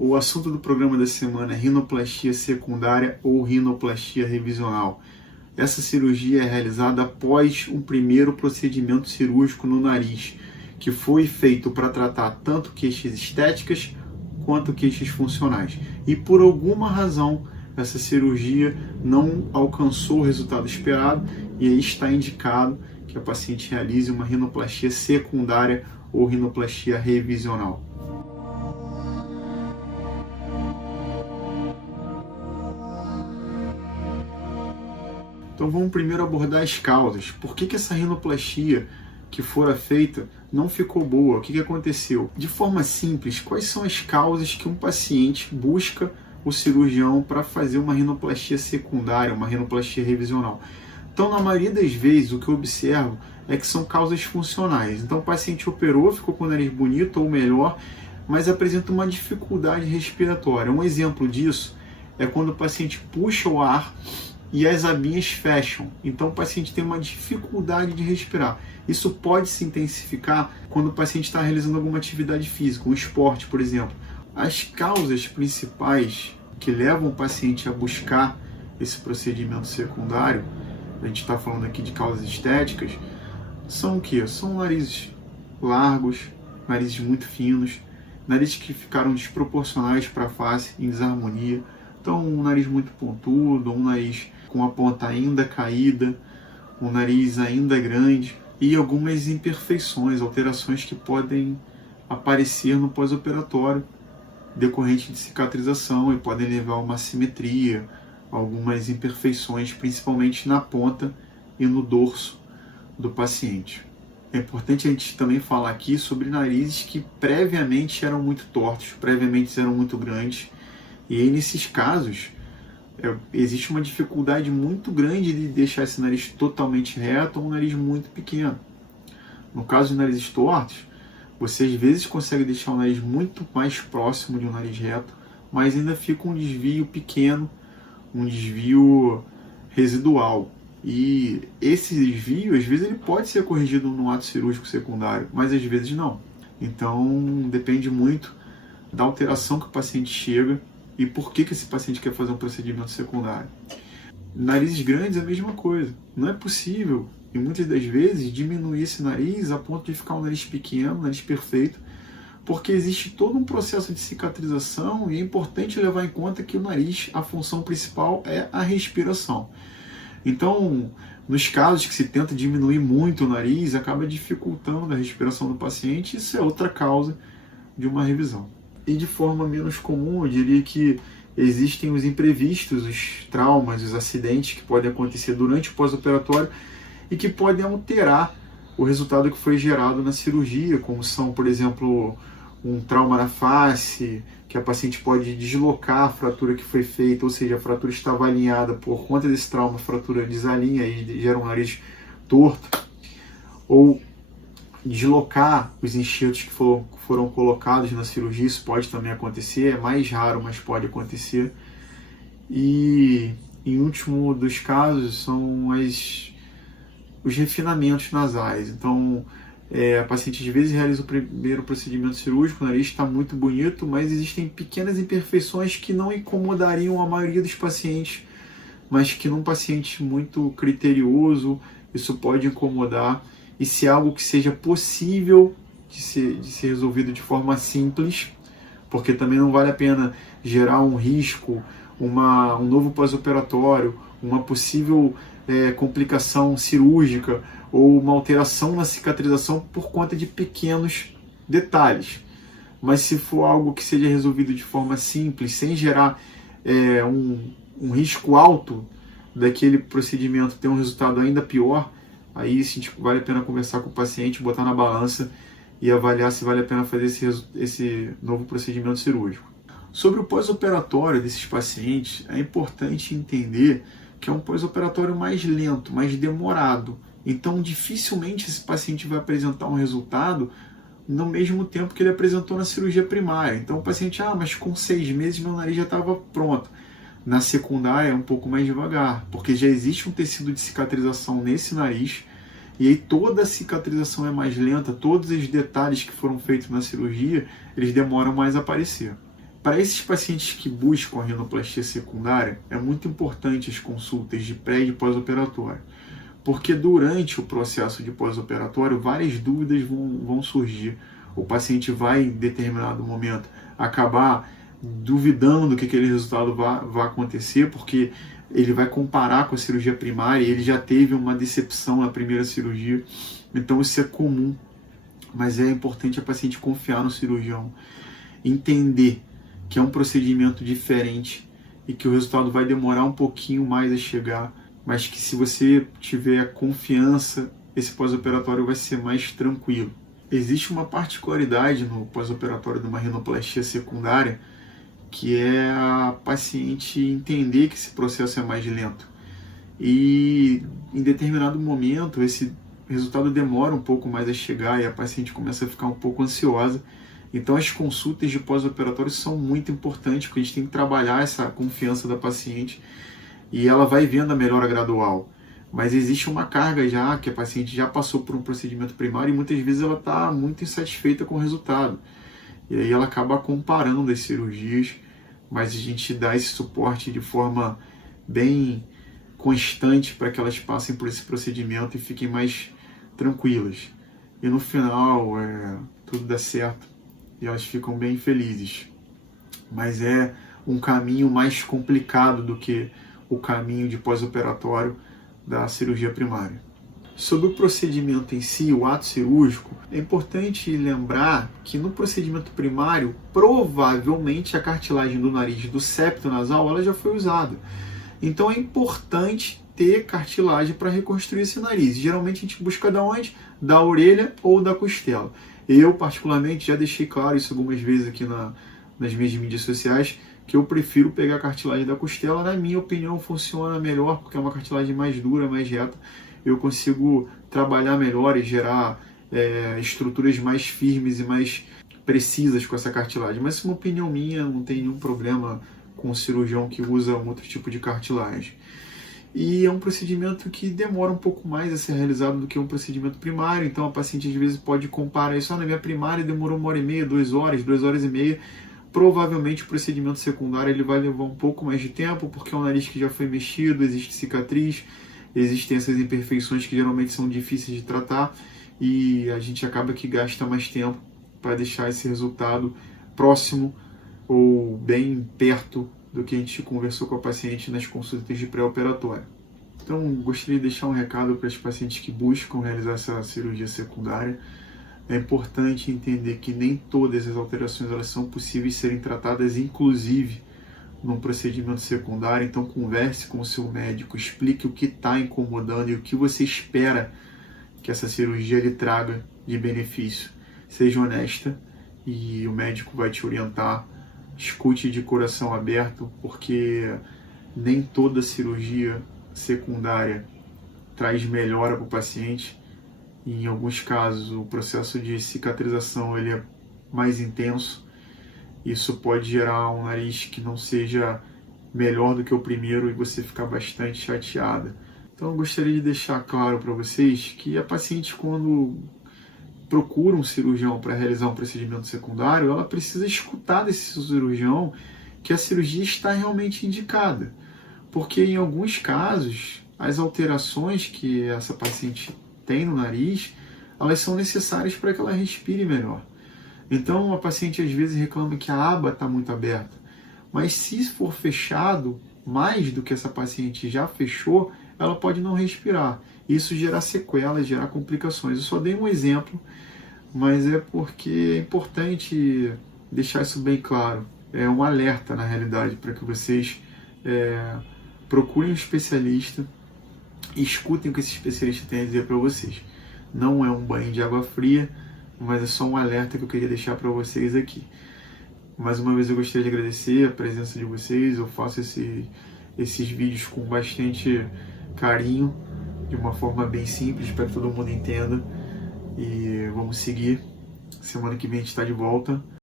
O assunto do programa da semana é rinoplastia secundária ou rinoplastia revisional. Essa cirurgia é realizada após um primeiro procedimento cirúrgico no nariz, que foi feito para tratar tanto queixas estéticas quanto queixas funcionais. E por alguma razão, essa cirurgia não alcançou o resultado esperado e aí está indicado que a paciente realize uma rinoplastia secundária ou rinoplastia revisional. Então vamos primeiro abordar as causas. Por que essa rinoplastia que fora feita não ficou boa? O que aconteceu? De forma simples, quais são as causas que um paciente busca o cirurgião para fazer uma rinoplastia secundária, uma rinoplastia revisional? Então, na maioria das vezes, o que eu observo é que são causas funcionais. Então, o paciente operou, ficou com o nariz bonito ou melhor, mas apresenta uma dificuldade respiratória. Um exemplo disso é quando o paciente puxa o ar e as abinhas fecham. Então o paciente tem uma dificuldade de respirar. Isso pode se intensificar quando o paciente está realizando alguma atividade física, um esporte, por exemplo. As causas principais que levam o paciente a buscar esse procedimento secundário, a gente está falando aqui de causas estéticas, são o quê? São narizes largos, narizes muito finos, narizes que ficaram desproporcionais para a face, em desarmonia. Então um nariz muito pontudo, um nariz com a ponta ainda caída, um nariz ainda grande e algumas imperfeições, alterações que podem aparecer no pós-operatório decorrente de cicatrização e podem levar a uma assimetria, algumas imperfeições, principalmente na ponta e no dorso do paciente. É importante a gente também falar aqui sobre narizes que previamente eram muito tortos, previamente eram muito grandes, e aí nesses casos existe uma dificuldade muito grande de deixar esse nariz totalmente reto ou um nariz muito pequeno. No caso de narizes tortos, você às vezes consegue deixar o nariz muito mais próximo de um nariz reto, mas ainda fica um desvio pequeno, um desvio residual. E esse desvio, às vezes, ele pode ser corrigido no ato cirúrgico secundário, mas às vezes não. Então, depende muito da alteração que o paciente chega e por que esse paciente quer fazer um procedimento secundário. Narizes grandes é a mesma coisa. Não é possível, e muitas das vezes, diminuir esse nariz a ponto de ficar um nariz pequeno, um nariz perfeito, porque existe todo um processo de cicatrização e é importante levar em conta que o nariz, a função principal é a respiração. Então, nos casos que se tenta diminuir muito o nariz, acaba dificultando a respiração do paciente, isso é outra causa de uma revisão. E de forma menos comum, eu diria que existem os imprevistos, os traumas, os acidentes que podem acontecer durante o pós-operatório e que podem alterar o resultado que foi gerado na cirurgia, como são, por exemplo, um trauma na face, que a paciente pode deslocar a fratura que foi feita, ou seja, a fratura estava alinhada, por conta desse trauma, a fratura desalinha e gera um nariz torto, ou deslocar os enxertos que foram colocados na cirurgia, isso pode também acontecer, é mais raro, mas pode acontecer. E, em último dos casos, são os refinamentos nasais. Então, a paciente às vezes realiza o primeiro procedimento cirúrgico, o nariz está muito bonito, mas existem pequenas imperfeições que não incomodariam a maioria dos pacientes, mas que num paciente muito criterioso, isso pode incomodar. E se é algo que seja possível de ser resolvido de forma simples, porque também não vale a pena gerar um risco, um novo pós-operatório, uma possível complicação cirúrgica ou uma alteração na cicatrização por conta de pequenos detalhes. Mas se for algo que seja resolvido de forma simples, sem gerar um risco alto daquele procedimento ter um resultado ainda pior, aí sim, vale a pena conversar com o paciente, botar na balança e avaliar se vale a pena fazer esse novo procedimento cirúrgico. Sobre o pós-operatório desses pacientes, é importante entender que é um pós-operatório mais lento, mais demorado. Então, dificilmente esse paciente vai apresentar um resultado no mesmo tempo que ele apresentou na cirurgia primária. Então, o paciente, mas com 6 meses meu nariz já estava pronto. Na secundária é um pouco mais devagar, porque já existe um tecido de cicatrização nesse nariz, e aí toda a cicatrização é mais lenta, todos os detalhes que foram feitos na cirurgia, eles demoram mais a aparecer. Para esses pacientes que buscam a rinoplastia secundária, é muito importante as consultas de pré e pós-operatório, porque durante o processo de pós-operatório várias dúvidas vão surgir. O paciente vai, em determinado momento, acabar duvidando do que aquele resultado vai acontecer, porque ele vai comparar com a cirurgia primária e ele já teve uma decepção na primeira cirurgia. Então isso é comum, mas é importante a paciente confiar no cirurgião, entender que é um procedimento diferente e que o resultado vai demorar um pouquinho mais a chegar, mas que se você tiver confiança, esse pós-operatório vai ser mais tranquilo. Existe uma particularidade no pós-operatório de uma rinoplastia secundária, que é a paciente entender que esse processo é mais lento. E em determinado momento, esse resultado demora um pouco mais a chegar e a paciente começa a ficar um pouco ansiosa. Então as consultas de pós-operatório são muito importantes, porque a gente tem que trabalhar essa confiança da paciente e ela vai vendo a melhora gradual. Mas existe uma carga já, que a paciente já passou por um procedimento primário e muitas vezes ela está muito insatisfeita com o resultado. E aí ela acaba comparando as cirurgias, mas a gente dá esse suporte de forma bem constante para que elas passem por esse procedimento e fiquem mais tranquilas. E no final, tudo dá certo e elas ficam bem felizes. Mas é um caminho mais complicado do que o caminho de pós-operatório da cirurgia primária. Sobre o procedimento em si, o ato cirúrgico, é importante lembrar que no procedimento primário, provavelmente a cartilagem do nariz do septo nasal ela já foi usada. Então é importante ter cartilagem para reconstruir esse nariz. Geralmente a gente busca da onde? Da orelha ou da costela. Eu, particularmente, já deixei claro isso algumas vezes aqui nas minhas mídias sociais, que eu prefiro pegar a cartilagem da costela. Na minha opinião, funciona melhor, porque é uma cartilagem mais dura, mais reta. Eu consigo trabalhar melhor e gerar estruturas mais firmes e mais precisas com essa cartilagem. Mas isso é uma opinião minha, não tem nenhum problema com o cirurgião que usa um outro tipo de cartilagem. E é um procedimento que demora um pouco mais a ser realizado do que um procedimento primário, então a paciente às vezes pode comparar isso, na minha primária demorou 1h30, 2 horas, 2 horas e meia. Provavelmente o procedimento secundário ele vai levar um pouco mais de tempo, porque é um nariz que já foi mexido, existe cicatriz, existem essas imperfeições que geralmente são difíceis de tratar e a gente acaba que gasta mais tempo para deixar esse resultado próximo ou bem perto do que a gente conversou com a paciente nas consultas de pré-operatório. Então, gostaria de deixar um recado para os pacientes que buscam realizar essa cirurgia secundária. É importante entender que nem todas as alterações elas são possíveis de serem tratadas, inclusive num procedimento secundário. Então, converse com o seu médico, explique o que está incomodando e o que você espera que essa cirurgia lhe traga de benefício. Seja honesta e o médico vai te orientar. Escute de coração aberto, porque nem toda cirurgia secundária traz melhora para o paciente. Em alguns casos, o processo de cicatrização ele é mais intenso. Isso pode gerar um nariz que não seja melhor do que o primeiro e você ficar bastante chateada. Então, eu gostaria de deixar claro para vocês que a paciente, quando procura um cirurgião para realizar um procedimento secundário, ela precisa escutar desse cirurgião que a cirurgia está realmente indicada. Porque em alguns casos, as alterações que essa paciente tem no nariz, elas são necessárias para que ela respire melhor. Então a paciente às vezes reclama que a aba está muito aberta, mas se for fechado mais do que essa paciente já fechou, ela pode não respirar. Isso gerar sequelas, gerar complicações. Eu só dei um exemplo, mas é porque é importante deixar isso bem claro. É um alerta, na realidade, para que vocês procurem um especialista e escutem o que esse especialista tem a dizer para vocês. Não é um banho de água fria, mas é só um alerta que eu queria deixar para vocês aqui. Mais uma vez eu gostaria de agradecer a presença de vocês. Eu faço esses vídeos com bastante carinho, de uma forma bem simples, para que todo mundo entenda. E vamos seguir. Semana que vem a gente está de volta.